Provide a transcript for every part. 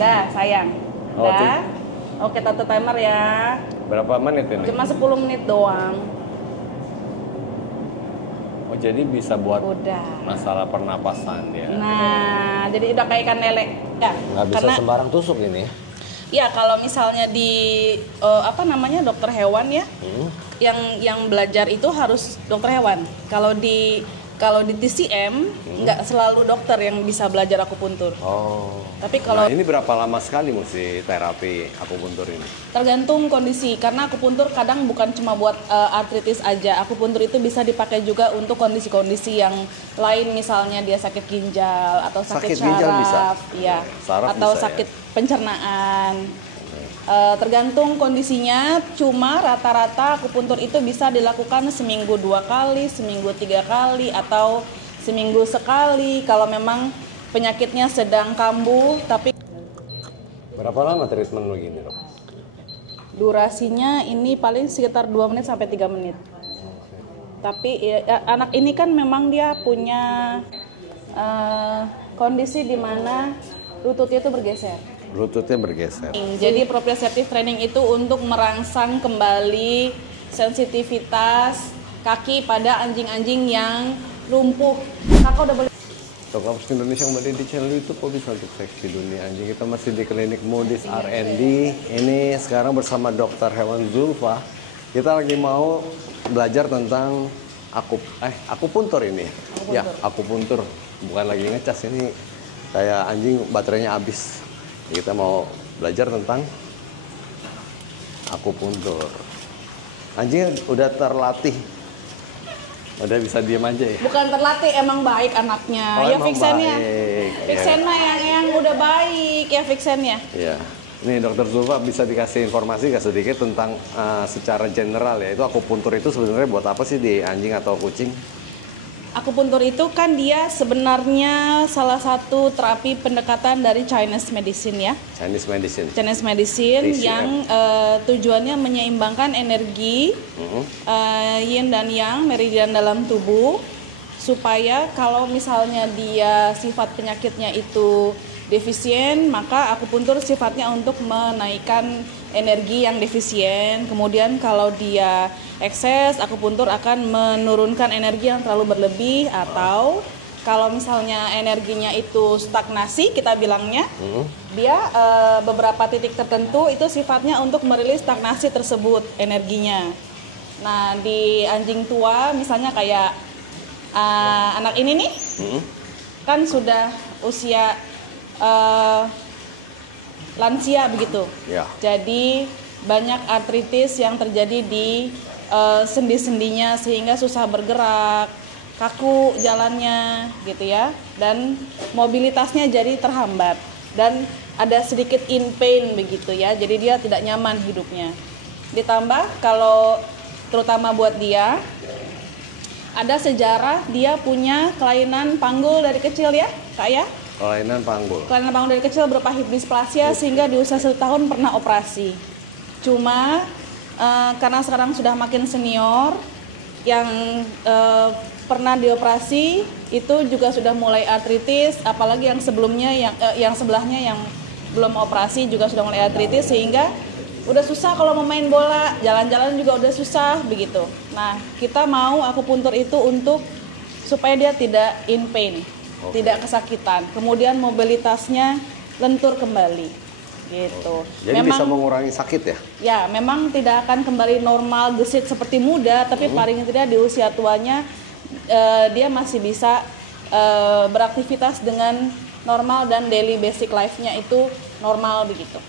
Dah, sayang. Oh, Dah. Oke, tante timer ya. Berapa menit ini? Cuma 10 menit doang. Oh, jadi bisa buat Udah. masalah pernapasan ya. Nah, jadi udah kayak ikan lele. Ya, Nggak bisa karena sembarang tusuk ini. ya kalau misalnya di dokter hewan ya, yang belajar itu harus dokter hewan. Kalau di TCM nggak selalu dokter yang bisa belajar akupuntur. Oh. Tapi kalau Nah, ini berapa lama sekali mesti terapi akupuntur ini? tergantung kondisi, karena akupuntur kadang bukan cuma buat artritis aja. Akupuntur itu bisa dipakai juga untuk kondisi-kondisi yang lain, misalnya dia sakit ginjal atau sakit ginjal bisa? syaraf, ya, Saraf atau bisa, sakit pencernaan. Tergantung kondisinya, cuma rata-rata akupuntur itu bisa dilakukan seminggu 2 kali, seminggu 3 kali, atau seminggu sekali kalau memang penyakitnya sedang kambuh. Tapi Berapa lama treatment begini, Dok? durasinya ini paling sekitar 2 menit sampai 3 menit. Tapi ya, anak ini kan memang dia punya kondisi di mana lututnya itu bergeser. Lututnya bergeser. Jadi proprioceptive training itu untuk merangsang kembali sensitivitas kaki pada anjing-anjing yang lumpuh. Kakak udah boleh. Dok Kapus Indonesia kembali di channel YouTube Bisa untuk Seksi Dunia Anjing. Kita masih di klinik Modis R&D. Ini sekarang bersama Dokter Hewan Zulfa. Kita lagi mau belajar tentang akupuntur ini. Ya, akupuntur. Bukan lagi ngecas, ini kayak anjing baterainya habis. Kita mau belajar tentang akupuntur. Anjing udah terlatih. Udah bisa diem aja ya? Bukan terlatih, emang baik anaknya. Oh, Ya emang Vixennya. baik. Vixen mah yang udah baik ya Vixennya. Iya. Nih Dokter Zulfa bisa dikasih informasi nggak sedikit tentang secara general ya, itu akupuntur itu sebenarnya buat apa sih di anjing atau kucing? Akupuntur itu kan dia sebenarnya salah satu terapi pendekatan dari Chinese medicine ya. Chinese medicine. Chinese medicine TCM. yang tujuannya menyeimbangkan energi yin dan yang, meridian dalam tubuh, supaya kalau misalnya dia sifat penyakitnya itu defisien, maka akupuntur sifatnya untuk menaikkan energi yang defisien. Kemudian kalau dia ekses, akupuntur akan menurunkan energi yang terlalu berlebih. Atau kalau misalnya energinya itu stagnasi, kita bilangnya, dia beberapa titik tertentu itu sifatnya untuk merilis stagnasi tersebut energinya. Nah, di anjing tua misalnya kayak anak ini nih, kan sudah usia lansia begitu. Ya. Jadi banyak artritis yang terjadi di sendi-sendinya sehingga susah bergerak, kaku jalannya gitu ya, dan mobilitasnya jadi terhambat dan ada sedikit in pain begitu ya. Jadi dia tidak nyaman hidupnya. Ditambah kalau terutama buat dia ada sejarah dia punya kelainan panggul dari kecil ya, Kak ya. Kelainan panggul. Kelainan panggul dari kecil berupa hip dysplasia sehingga di usia 1 tahun pernah operasi. Cuma karena sekarang sudah makin senior, yang pernah dioperasi itu juga sudah mulai artritis, apalagi yang sebelumnya yang sebelahnya yang belum operasi juga sudah mulai artritis sehingga udah susah kalau mau main bola, jalan-jalan juga udah susah begitu. Nah, kita mau akupuntur itu untuk supaya dia tidak in pain. Tidak kesakitan, kemudian mobilitasnya lentur kembali, gitu. Jadi bisa mengurangi sakit ya? Ya, memang tidak akan kembali normal gesit seperti muda, tapi paling tidak di usia tuanya dia masih bisa beraktivitas dengan normal dan daily basic life-nya itu normal begitu.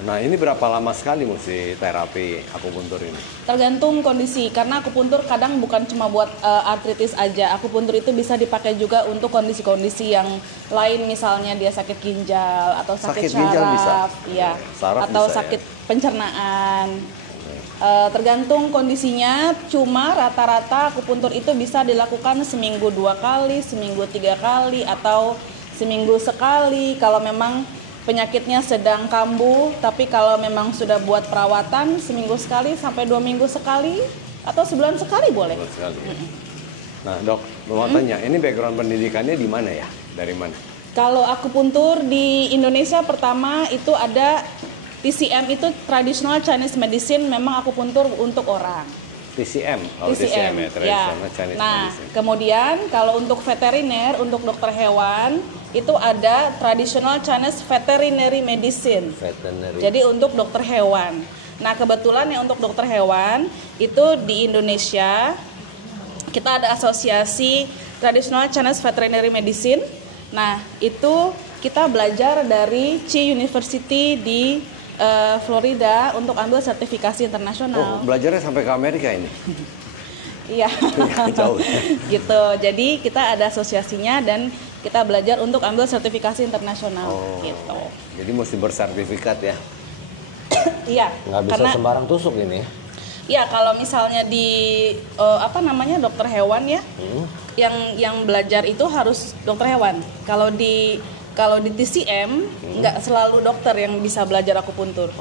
Nah, ini berapa lama sekali mesti terapi akupuntur ini? Tergantung kondisi, karena akupuntur kadang bukan cuma buat artritis aja. Akupuntur itu bisa dipakai juga untuk kondisi-kondisi yang lain, misalnya dia sakit ginjal atau sakit ginjal bisa? syaraf, ya, Saraf atau bisa, sakit pencernaan. Tergantung kondisinya, cuma rata-rata akupuntur itu bisa dilakukan seminggu 2 kali, seminggu 3 kali, atau seminggu sekali kalau memang penyakitnya sedang kambuh. Tapi kalau memang sudah buat perawatan, seminggu sekali sampai 2 minggu sekali atau sebulan sekali boleh. Sekali. Nah, Dok, mau tanya, ini background pendidikannya di mana ya? Dari mana? Kalau akupuntur di Indonesia pertama itu ada TCM, itu Traditional Chinese Medicine, memang akupuntur untuk orang. TCM, TCM ya, ya. Traditional Chinese Nah, Medicine. kemudian kalau untuk veteriner, untuk dokter hewan itu ada Traditional Chinese Veterinary Medicine. Veterinary. Jadi untuk dokter hewan. Nah, kebetulan yang untuk dokter hewan itu di Indonesia kita ada asosiasi Traditional Chinese Veterinary Medicine. Nah, itu kita belajar dari Chi University di Florida untuk ambil sertifikasi internasional. Belajarnya sampai ke Amerika ini? Iya. Jauh. Gitu. Jadi kita ada asosiasinya dan kita belajar untuk ambil sertifikasi internasional. Gitu. Jadi mesti bersertifikat ya? Iya. Nggak bisa sembarang tusuk ini. Ya, kalau misalnya di dokter hewan ya, yang belajar itu harus dokter hewan. Kalau di TCM nggak selalu dokter yang bisa belajar akupuntur.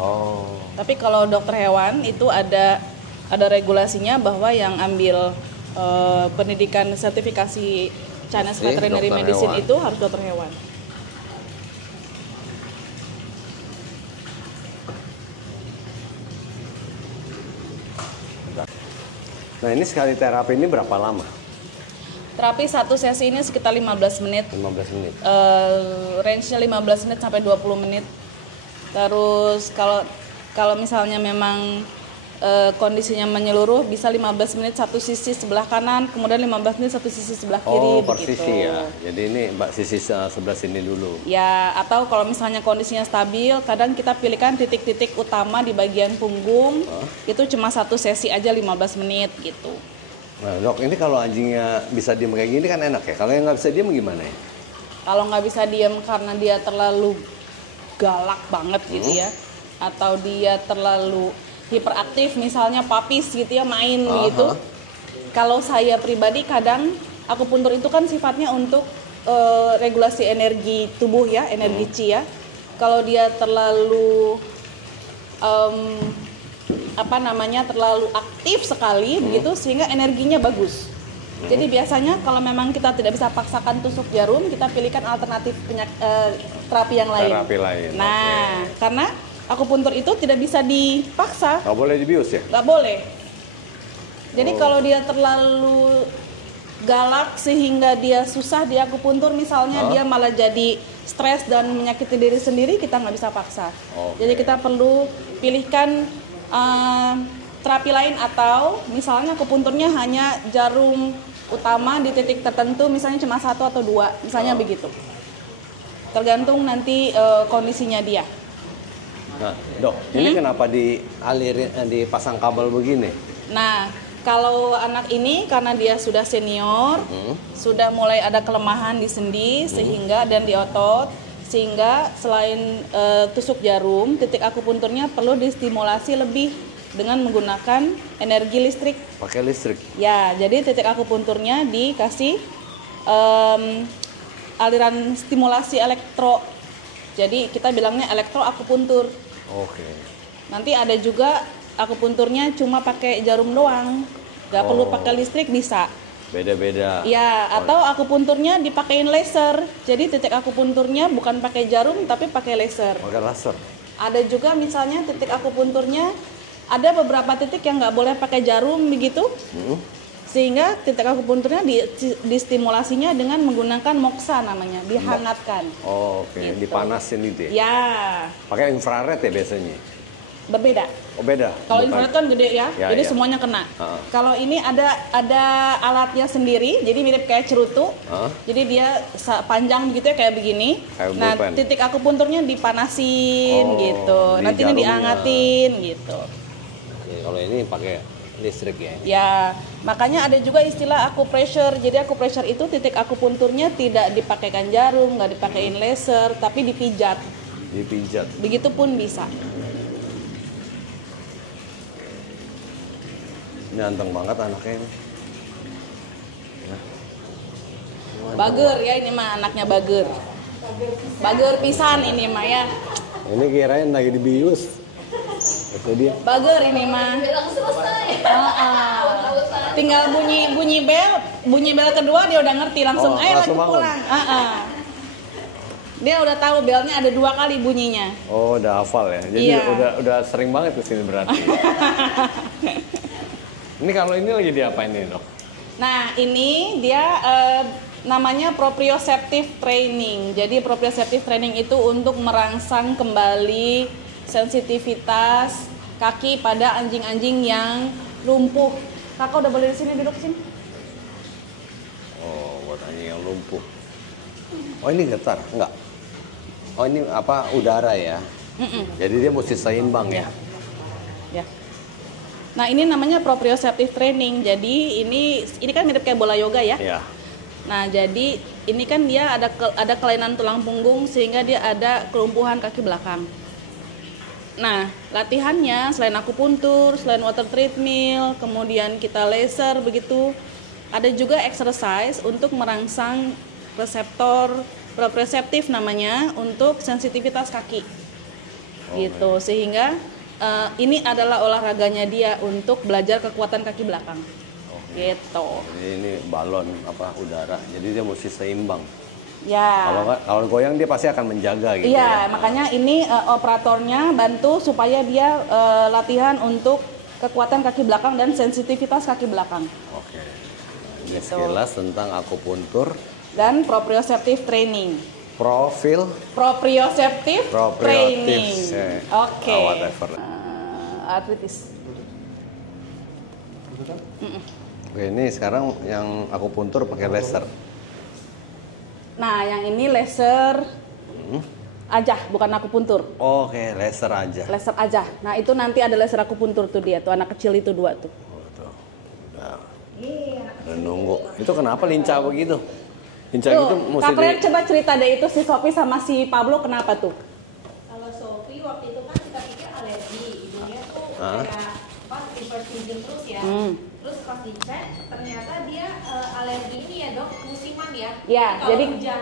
Tapi kalau dokter hewan itu ada regulasinya bahwa yang ambil pendidikan sertifikasi Chinese Veterinary Medicine itu harus dokter hewan. Nah, ini sekali terapi ini berapa lama? Terapi satu sesi ini sekitar 15 menit. 15 menit. Range-nya 15 menit sampai 20 menit. Terus kalau misalnya memang kondisinya menyeluruh bisa 15 menit satu sisi sebelah kanan, kemudian 15 menit satu sisi sebelah kiri per begitu. sisi ya. Jadi ini Mbak sisi sebelah sini dulu. Ya, atau kalau misalnya kondisinya stabil, kadang kita pilihkan titik-titik utama di bagian punggung. Itu cuma satu sesi aja 15 menit gitu. Nah, Dok, ini kalau anjingnya bisa diem kayak gini kan enak ya. Kalau yang nggak bisa diem gimana ya? Kalau nggak bisa diem karena dia terlalu galak banget gitu ya, atau dia terlalu hiperaktif, misalnya papis gitu ya, main gitu. Kalau saya pribadi kadang akupuntur itu kan sifatnya untuk regulasi energi tubuh ya, energi Qi ya. Kalau dia terlalu terlalu aktif sekali begitu sehingga energinya bagus. Jadi biasanya kalau memang kita tidak bisa paksakan tusuk jarum, kita pilihkan alternatif terapi yang lain. Terapi lain. Nah, karena akupuntur itu tidak bisa dipaksa. Nggak boleh dibius ya? Nggak boleh. Jadi kalau dia terlalu galak sehingga dia susah di akupuntur, misalnya dia malah jadi stres dan menyakiti diri sendiri, kita nggak bisa paksa. Jadi kita perlu pilihkan terapi lain, atau misalnya akupunturnya hanya jarum utama di titik tertentu, misalnya cuma 1 atau 2, misalnya begitu. Tergantung nanti kondisinya dia. Nah, Dok, ini kenapa dialirin, dipasang kabel begini? Nah, kalau anak ini karena dia sudah senior, sudah mulai ada kelemahan di sendi sehingga dan di otot, sehingga selain tusuk jarum, titik akupunturnya perlu distimulasi lebih dengan menggunakan energi listrik. Pakai listrik? Ya, jadi titik akupunturnya dikasih aliran stimulasi elektro. Jadi kita bilangnya elektroakupuntur. Oke. Nanti ada juga akupunturnya cuma pakai jarum doang, nggak perlu pakai listrik, bisa. Beda-beda. Ya, atau akupunturnya dipakein laser. Jadi titik akupunturnya bukan pakai jarum tapi pakai laser. Pakai laser. Ada juga misalnya titik akupunturnya ada beberapa titik yang nggak boleh pakai jarum begitu. Sehingga titik akupunturnya distimulasinya dengan menggunakan moksa namanya, dihangatkan. Oke. Gitu. Dipanasin itu ya? Ya. Pakai infrared ya biasanya? Berbeda. Oh, beda? Kalau infrared kan gede ya, jadi semuanya kena. Kalau ini ada alatnya sendiri, jadi mirip kayak cerutu. Jadi dia panjang begitu ya, kayak begini. Nah, titik akupunturnya dipanasin gitu. Nanti ini diangatin gitu. Oke, kalau ini pakai listrik ya? Ya, makanya ada juga istilah acupressure. Jadi acupressure itu titik akupunturnya tidak dipakaikan jarum, nggak dipakein laser, tapi dipijat. Dipijat. Begitupun bisa. Ini anteng banget anaknya ini. Bager ya, ini mah anaknya bager. Bager pisan ini mah ya. Ini kirain lagi dibius. Itu dia. Bager ini mah. Tinggal bunyi bel kedua dia udah ngerti langsung. Ayo lagi langsung pulang. Dia udah tahu belnya ada 2 kali bunyinya. Oh, udah hafal ya. Jadi Iya. udah sering banget kesini berarti. Ini kalau ini lagi diapain nih, Dok? Nah, ini dia namanya proprioceptive training. Jadi proprioceptive training itu untuk merangsang kembali sensitivitas kaki pada anjing-anjing yang lumpuh. Kakak udah boleh di sini, duduk sini. Oh, buat anjing yang lumpuh. Oh, ini getar? Enggak. Oh, ini apa? Udara ya. Jadi dia mesti seimbang ya. Ya. Nah, ini namanya proprioceptive training. Jadi ini kan mirip kayak bola yoga ya. Iya. Nah, jadi ini kan dia ada kelainan tulang punggung sehingga dia ada kelumpuhan kaki belakang. Nah, latihannya selain akupuntur, selain water treadmill, kemudian kita laser begitu, ada juga exercise untuk merangsang reseptor proprioceptif namanya untuk sensitivitas kaki. Gitu. Sehingga ini adalah olahraganya dia untuk belajar kekuatan kaki belakang. Gitu. Jadi ini balon udara. Jadi dia mesti seimbang. Ya. Kalau goyang dia pasti akan menjaga gitu. Iya, ya. makanya ini operatornya bantu supaya dia latihan untuk kekuatan kaki belakang dan sensitivitas kaki belakang. Oke. Ini sekilas tentang akupuntur Dan proprioceptive training. Proprioceptive training. Oke. Whatever. Artritis. Oke, ini sekarang yang akupuntur pakai laser. Nah, yang ini laser aja, bukan akupuntur. Oke, laser aja. Laser aja. Nah, itu nanti ada laser akupuntur tuh dia, tuh anak kecil itu 2 tuh. Oh, tuh. Udah nunggu. Itu kenapa lincah begitu? Lincah gitu mesti Kak Claire coba cerita deh itu si Sophie sama si Pablo kenapa tuh? Kalau Sophie waktu itu kan kita pikir alergi, ibunya tuh kayak hipersensitif terus ya. Terus pas dicek ternyata dia alergi ini ya dok, musiman ya. Ya, Kalau jadi hujan.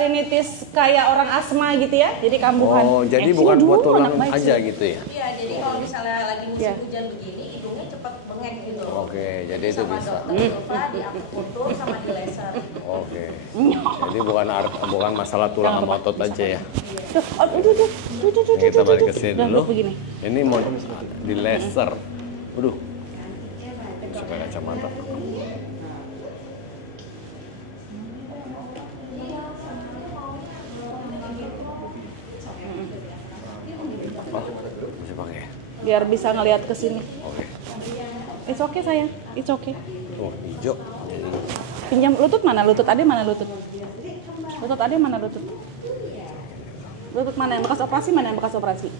rinitis kayak orang asma gitu ya. Jadi kambuhan. Oh, jadi bukan Aduh, buat tulang anak baik aja sih. gitu ya? Iya, jadi kalau misalnya lagi musim Iya. hujan begini, hidungnya cepat bengek gitu. Oke, jadi itu Sama bisa. dokter Zulfa di akupuntur sama di laser. Oke. Jadi bukan masalah tulang sama otot aja ya. Aduh. Kita balik ke sini Udah, dulu. begini. Ini mau di laser. Waduh. Supaya kacamata. Bisa pakai ya? Biar bisa ngelihat ke sini. Oke. It's okay sayang, it's okay. Tuh, hijau. Pinjam lutut mana? Lutut Ade mana lutut? Lutut Ade mana lutut? Lutut mana yang bekas operasi, mana yang bekas operasi?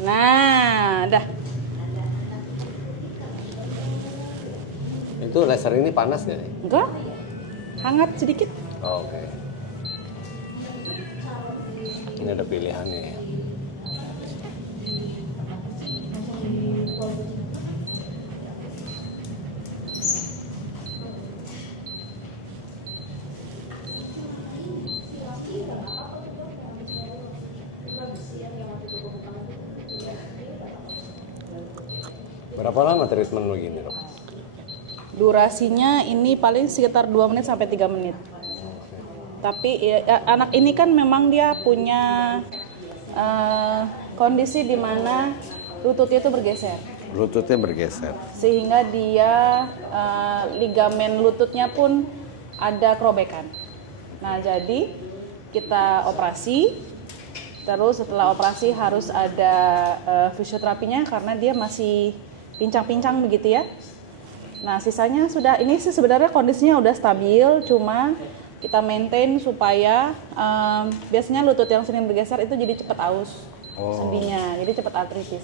Nah, dah. Itu laser ini panas nggak nih? Enggak? Hangat sedikit. Oke. Ini ada pilihannya ya. Berapa lama treatment lo gini, Dok? Durasinya ini paling sekitar 2 menit sampai 3 menit. Tapi ya, anak ini kan memang dia punya kondisi di mana lututnya itu bergeser. Lututnya bergeser. Sehingga dia ligamen lututnya pun ada kerobekan. Nah, jadi kita operasi. Terus setelah operasi harus ada fisioterapinya karena dia masih pincang-pincang begitu ya. Nah, sisanya sudah, ini sih sebenarnya kondisinya udah stabil, cuma kita maintain supaya biasanya lutut yang sering bergeser itu jadi cepat aus sendinya, jadi cepat artritis.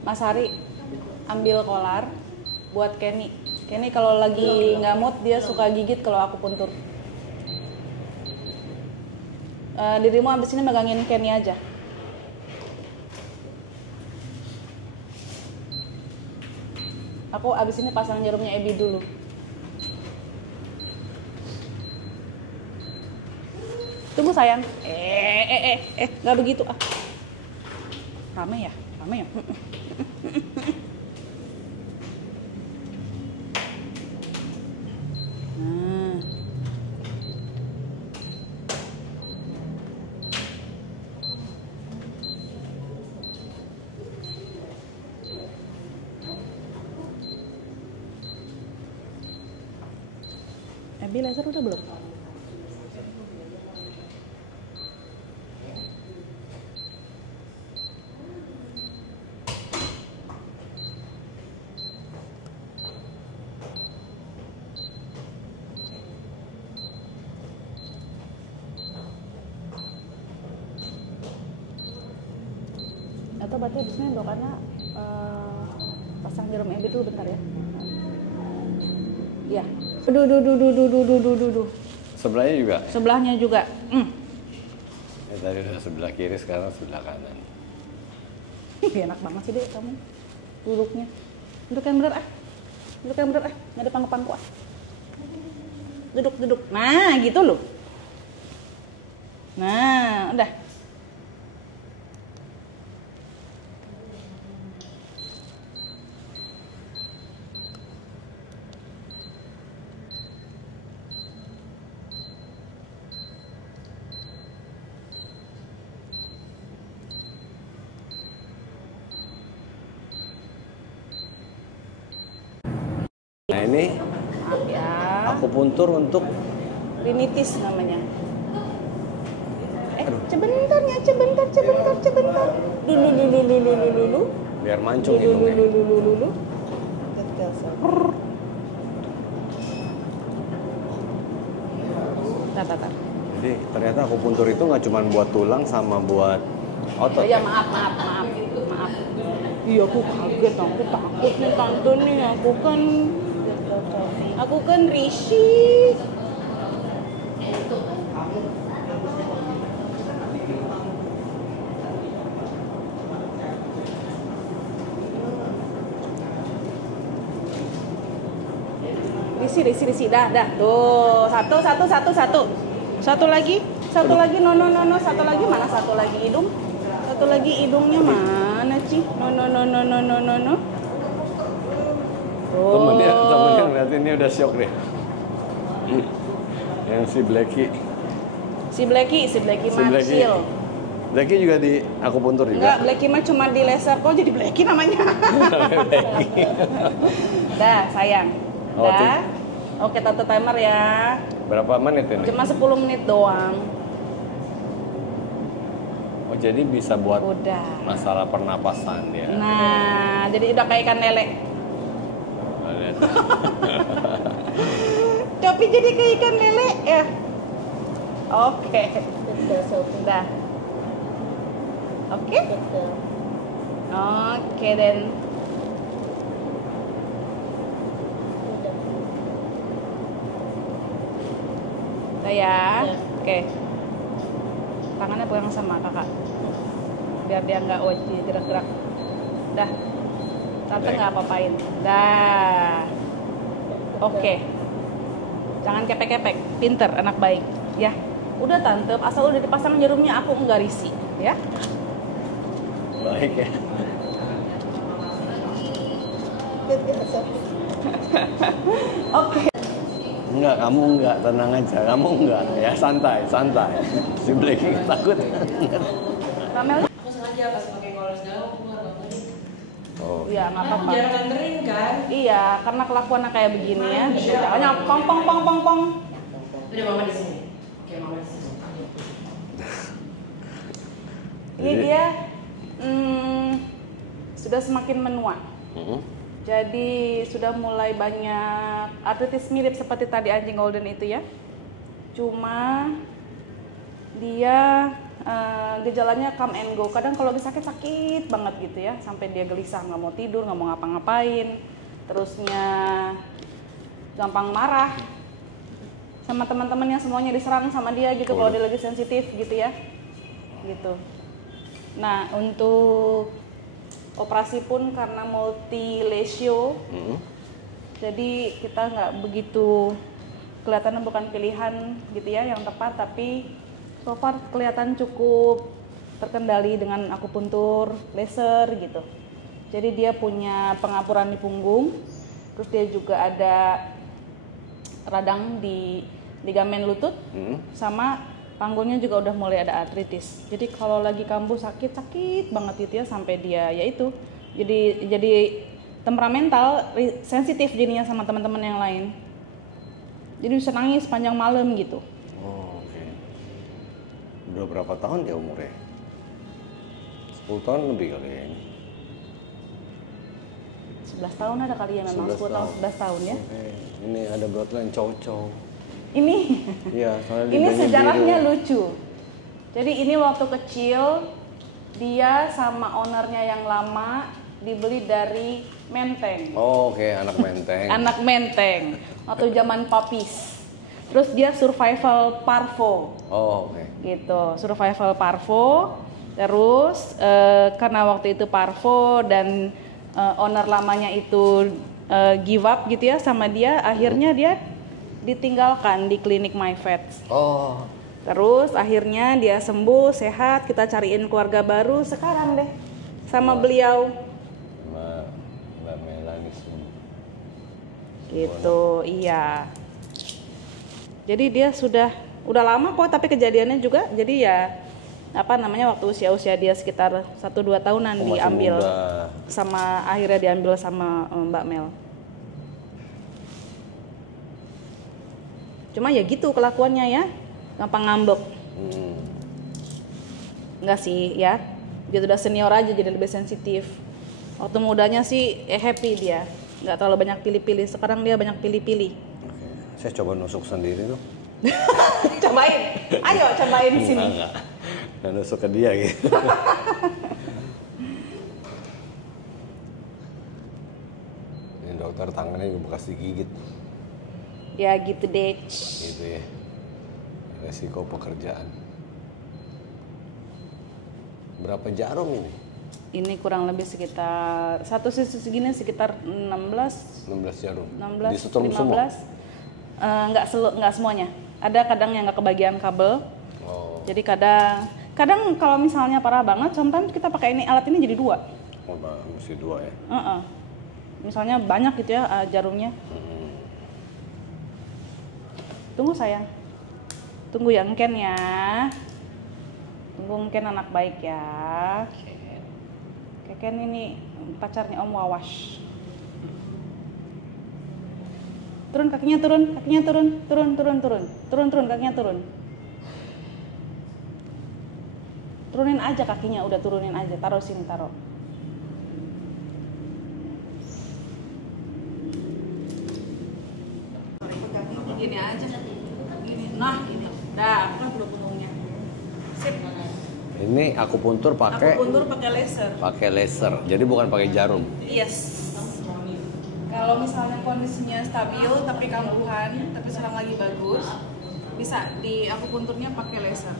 Mas Hari ambil kolar buat Kenny. Kenny kalau lagi nggak mood dia suka gigit kalau aku puntur. Dirimu abis ini megangin Kenny aja. Aku abis ini pasang jarumnya Ebi dulu. Tunggu sayang. Nggak begitu ah. Rame ya. Nah. Abi laser udah belum? Atau berarti abisnya dokannya pasang jarum EB dulu bentar ya. Iya. Duh. Sebelahnya juga? Sebelahnya juga. Ya, tadi udah sebelah kiri, sekarang sebelah kanan. Enak banget sih deh kamu duduknya. Duduk yang bener ah. Nggak ada pangku-pangku ah. Duduk. Nah gitu loh. Nah udah. Nah ini Maaf ya. akupuntur untuk Rinitis namanya. Sebentar. Dulu. biar mancung hidungnya. Dulu. Tar. Jadi ternyata akupuntur itu nggak cuma buat tulang sama buat otot. Ya maaf. Iya aku kaget, aku takut nih tante nih, aku kan risih. Risi, dah. Tuh, satu lagi, no, satu lagi, mana satu lagi hidung? Satu lagi hidungnya mana, Ci? No. Temennya ngeliat ini udah shock deh. Yang si Blacky. Si Blacky Marcil. Blacky juga di akupuntur juga? Enggak, Blacky mah cuma di laser. Kok jadi Blacky namanya? Dah, sayang. Dah. Oke, tante timer ya. Berapa menit ini? Cuma 10 menit doang. Oh, jadi bisa buat Udah. masalah pernapasan ya. Nah, jadi udah kayak ikan lele. Oh, lihat. Tapi jadi kayak ikan lele ya. Oke. Udah. Oke. Oke, dan udah ya. Oke. Tangannya pegang sama kakak. Biar dia nggak gerak-gerak. Dah. Tante nggak apa-apain. Dah. Oke. Jangan kepek-kepek. Pinter, anak baik. Ya. Udah tante, asal udah dipasang jarumnya aku nggak risih. Ya. Baik ya. Oke. Enggak, kamu enggak, tenang aja. Kamu enggak, ya santai. Si Blacky takut. Ramelnya? Aku sengaja pas pakai kolor segala aku nggak bangun. Oh. Iya, nggak Aku apa-apa. jarang nganterin kan. Iya, karena kelakuannya kayak begini ya. Jangan pong. Udah mama di sini. Oke, mama di sini. Ini dia sudah semakin menua. Jadi sudah mulai banyak artritis mirip seperti tadi anjing golden itu ya. Cuma dia gejalanya come and go. Kadang kalau lagi sakit banget gitu ya, sampai dia gelisah, nggak mau tidur, nggak mau ngapa-ngapain. Terusnya gampang marah sama teman-teman yang semuanya diserang sama dia gitu kalau dia lagi sensitif gitu ya. Gitu. Nah, untuk operasi pun karena multi lesio, jadi kita nggak begitu kelihatannya bukan pilihan gitu ya yang tepat, tapi So far kelihatan cukup terkendali dengan akupuntur, laser gitu. Jadi dia punya pengapuran di punggung, terus dia juga ada radang di ligamen lutut, sama panggulnya juga udah mulai ada artritis. Jadi kalau lagi kambuh sakit banget gitu ya, sampai dia ya itu jadi temperamental, sensitif jadinya sama teman-teman yang lain. Jadi bisa nangis sepanjang malam gitu. Oh, oke. Udah berapa tahun dia umurnya? 10 tahun lebih kali ya ini. 11 tahun ada kali ya memang, 10 tahun, 11 tahun ya. Oke. Ini ada bloodline chow-chow. Ini Iya, soalnya ini lidahnya sejarahnya biru. lucu. Jadi ini waktu kecil dia sama ownernya yang lama dibeli dari Menteng. Oh, oke, anak menteng. Anak Menteng waktu zaman papis. Terus dia survival parvo. Oh, oke. Gitu, survival parvo. Terus karena waktu itu parvo dan owner lamanya itu give up gitu ya sama dia, akhirnya dia ditinggalkan di klinik MyVets. Oh, Terus akhirnya dia sembuh, sehat, kita cariin keluarga baru, sekarang deh sama beliau. Mbak Melanie Gitu, iya. Jadi dia udah lama kok, tapi kejadiannya juga jadi ya apa namanya waktu usia dia sekitar 1-2 tahunan masih diambil muda. sama akhirnya diambil sama Mbak Mel. Cuma ya gitu kelakuannya ya, gampang ngambek. Enggak sih ya, dia udah senior aja jadi lebih sensitif. Waktu mudanya sih happy dia, nggak terlalu banyak pilih-pilih. Sekarang dia banyak pilih-pilih. Oke. Saya coba nusuk sendiri tuh. Cobain, ayo cobain di sini. Enggak. Dan nusuk ke dia gitu. Ini dokter tangannya juga bekas digigit. Ya gitu deh. Gitu ya. Resiko pekerjaan. Berapa jarum ini? Ini kurang lebih sekitar satu sisi segini sekitar 16 jarum. 16 Disetrum 15. semua? Nggak semuanya. Ada kadang yang nggak kebagian kabel. Oh. Jadi kadang kalau misalnya parah banget, sometimes kita pakai alat ini jadi 2. Oh, mesti 2 ya. Misalnya banyak gitu ya jarumnya. Tunggu sayang. Tunggu ya Engken ya. Tunggu Engken anak baik ya. Ken ini pacarnya Om Wawash. Turun kakinya turun, turun kakinya turun. Turunin aja kakinya, udah turunin aja, taruh sini, taruh. Gini aja, gini, nah ini, dah, kan belum punungnya. Sip. Ini akupuntur pakai laser. pakai laser. Jadi bukan pakai jarum. Yes. Kalau misalnya kondisinya stabil tapi kambuhan, tapi sekarang lagi bagus, bisa di akupunturnya pakai laser.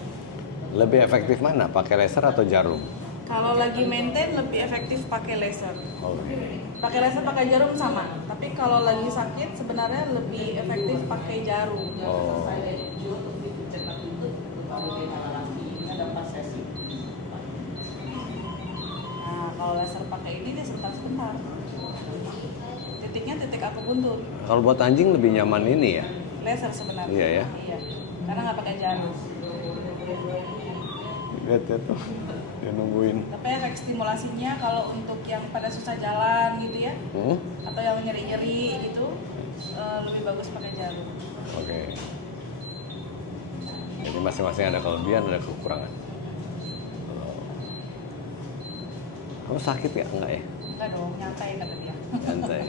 Lebih efektif mana? Pakai laser atau jarum? Kalau lagi maintain lebih efektif pakai laser. Oke. Pakai laser pakai jarum sama, tapi kalau lagi sakit sebenarnya lebih efektif pakai jarum. Oh. Nah, kalau laser pakai ini dia sebentar. Titiknya titik akupuntur. Kalau buat anjing lebih nyaman ini ya? Laser sebenarnya. Iya ya. Iya. Karena nggak pakai jarum. Lihat ya tuh. Dia nungguin. Tapi efek stimulasinya kalau untuk yang pada susah jalan gitu ya, atau yang nyeri-nyeri gitu, lebih bagus pakai jarum. Oke. Jadi masing-masing ada kelebihan, ada kekurangan. Kamu sakit ya? Enggak ya? Enggak dong, nyantai kata dia. Santai.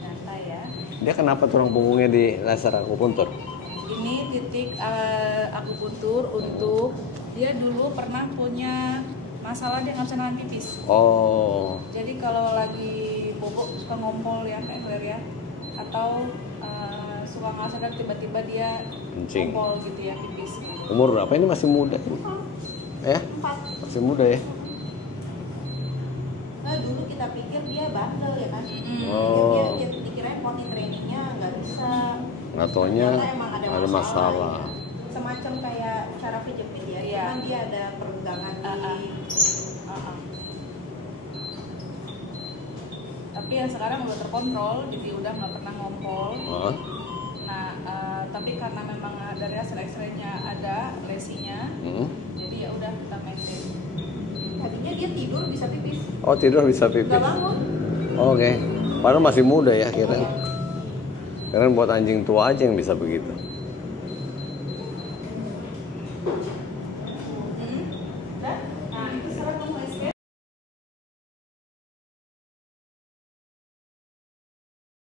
Nyantai ya. Dia kenapa tulang punggungnya di laser akupuntur? Ini titik akupuntur untuk dia dulu pernah punya masalah dia nggak bisa nahan pipis. Oh. Jadi kalau lagi bobok suka ngompol ya kayak ya, atau suka nggak sadar tiba-tiba dia Kencing. ngompol gitu ya pipis. Umur berapa ini? Masih muda? Ya? Masih muda ya? Nah, dulu kita pikir dia bandel ya kan. Oh. Dia dikirain potty trainingnya nggak bisa. Nggak taunya Ternyata emang ada masalah. ya. Semacam kayak kan dia ada peregangan di tapi ya sekarang udah terkontrol, jadi udah nggak pernah ngompol. Nah tapi karena memang dari hasil X-ray-nya ada lesinya, jadi ya udah kita maintain. tadinya dia tidur bisa pipis, Oh, tidur bisa pipis. nggak bangun. Oke. Padahal masih muda ya kirain. Kirain buat anjing tua aja yang bisa begitu.